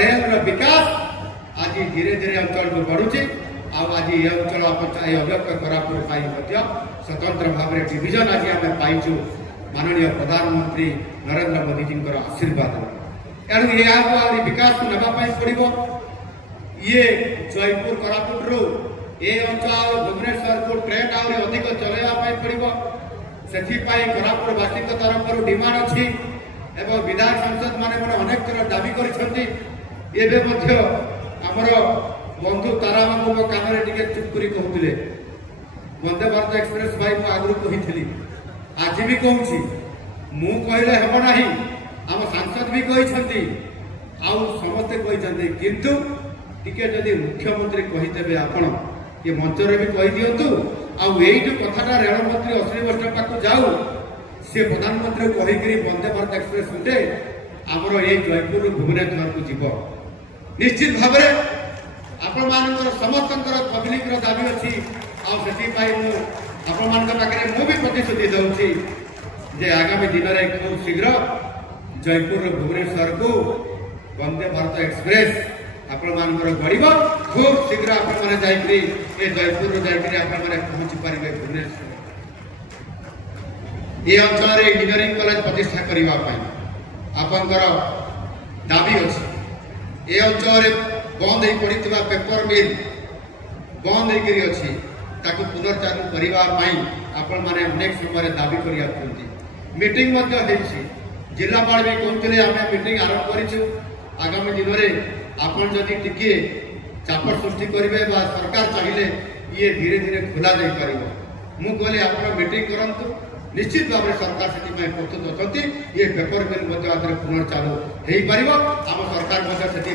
Rail विकास आज धीरे धीरे अंचल को बढ़ुची। आज ये अंचल अव्यक्त कोरापुट स्वतंत्र भाव में डिविजन आज आम पाइचु माननीय प्रधानमंत्री नरेंद्र मोदी जी आशीर्वाद। एणु यहाँ विकास को नापी पड़ो। ये जयपुर कोरापुट रू ये अंचल भुवनेश्वर को ट्रेन आहरी अधिक चलवाई पड़ो। से कोरापुटवासी तरफ डिमांड अच्छी एवं विधायक सांसद मैंने अनेक थर दाबी कर आमर बंधु तारा बाबू मो कान टे चुप कर कहते वंदे भारत एक्सप्रेस भाई मुझे आगु कही आज भी कहूँ मु कहले हम ना आम सांसद भी कहते समस्ते कहते किंतु टिके जदि मुख्यमंत्री कहीदेवे आपण ये मंचर भी कही दिंतु आई जो कथाटा रेलमंत्री अश्विनी वैष्णव पाक जाऊ सी प्रधानमंत्री कहीकि वंदे भारत एक्सप्रेस गुटे आमर ये जयपुर भुवनेश्वर को जीव निश्चित भाव आपण समस्त पब्लिक दाबी अच्छी आपे भी प्रतिश्रुति दूसरी जे आगामी दिन में खूब शीघ्र जयपुर भुवनेश्वर को वंदे भारत एक्सप्रेस आपण गढ़ खूब शीघ्र आपने जयपुर पहुंची पारे भुवनेश्वर ये अंचल इंजीनियरिंग कॉलेज प्रतिष्ठा करने आपंकर दाबी अच्छी। ये अंचल बंद हो पड़ा पेपर मिल बंद होती पुनर्चालू करने आपण मैंने अनेक समय दाबी कर मीटिंग जिलापाल भी कहते आम मीटिंग आरंभ करूँ आगामी दिन में आपन जदि टिके चाप सृष्टि करेंगे सरकार चाहिए ये धीरे धीरे खोल जा पार मु कहली आप मीटिंग करूँ निश्चित भाव में सरकार से प्रस्तुत अच्छा ये पेपर मिल पुनर्चालू हो पार आम सरकार से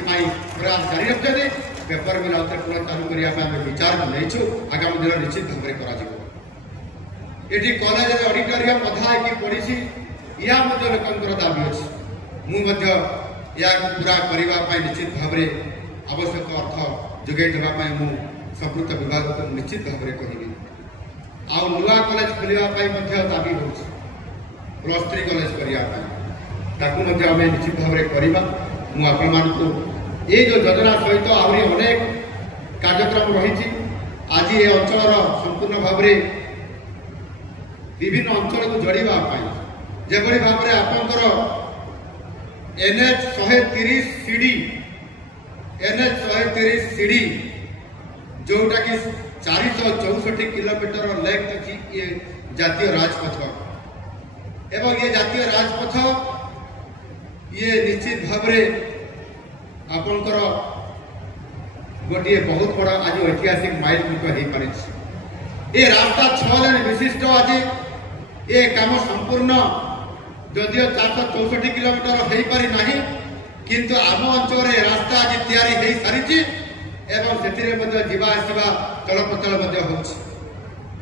प्रयास जारी रखते पेपर मिल आउे पुनर्चालू करने विचार को नहीं आगामी दिन निश्चित भाव में ये कॉलेज ऑडिटोरियम अधा पड़ी या लोक दाबी अच्छी मुझे या पूरा करने निश्चित भाव में आवश्यक अर्थ जोगे देवाई मु संपृक्त विभाग को निश्चित भाव में कहबी आउ नुआ कॉलेज खोलने दाबी हो +3 कॉलेज करने आम निश्चित भाव में करवा मुझे ये जो योजना सहित आहरी अनेक कार्यक्रम रही आज ये अंचल संपूर्ण भाव में विभिन्न अंचल को जोड़ापी जो भाव में आपंकर NH 130 सीडी NH 130 सीडी जोटा कि 464 किलोमीटर लेंथ अच्छी ये जातीय राजपथ एवं ये जातीय राजपथ ये निश्चित भाव में आपंकर गोटे बहुत बड़ा आज ऐतिहासिक माइलखुंट हो पारे। ये रास्ता 6 लेन विशिष्ट आज ये काम संपूर्ण जदियो 464 किलोमीटर हो पारि ना किंतु आम अंचल रास्ता आज तैयारी हो सारी एवं से जीवा आसवा चलप्रचल हो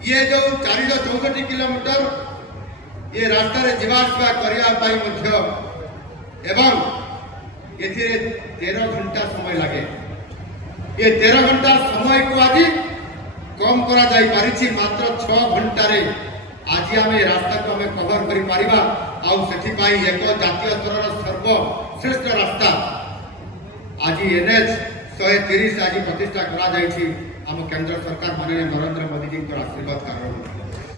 ये जो 464 किलोमीटर ये रास्ता जीवा आसवा करने एवं ये 13 घंटा समय लगे। ये 13 घंटा समय को आज कम करा जाई पारिछि मात्र 6 घंटा रे आज आम रास्ता को आम कवर कर पारिबा एक जातीय स्तर सर्वश्रेष्ठ रास्ता आज NH 130 आज प्रतिष्ठा करा जायछि आम केंद्र सरकार माननीय नरेंद्र मोदी जी आशीर्वाद कारण।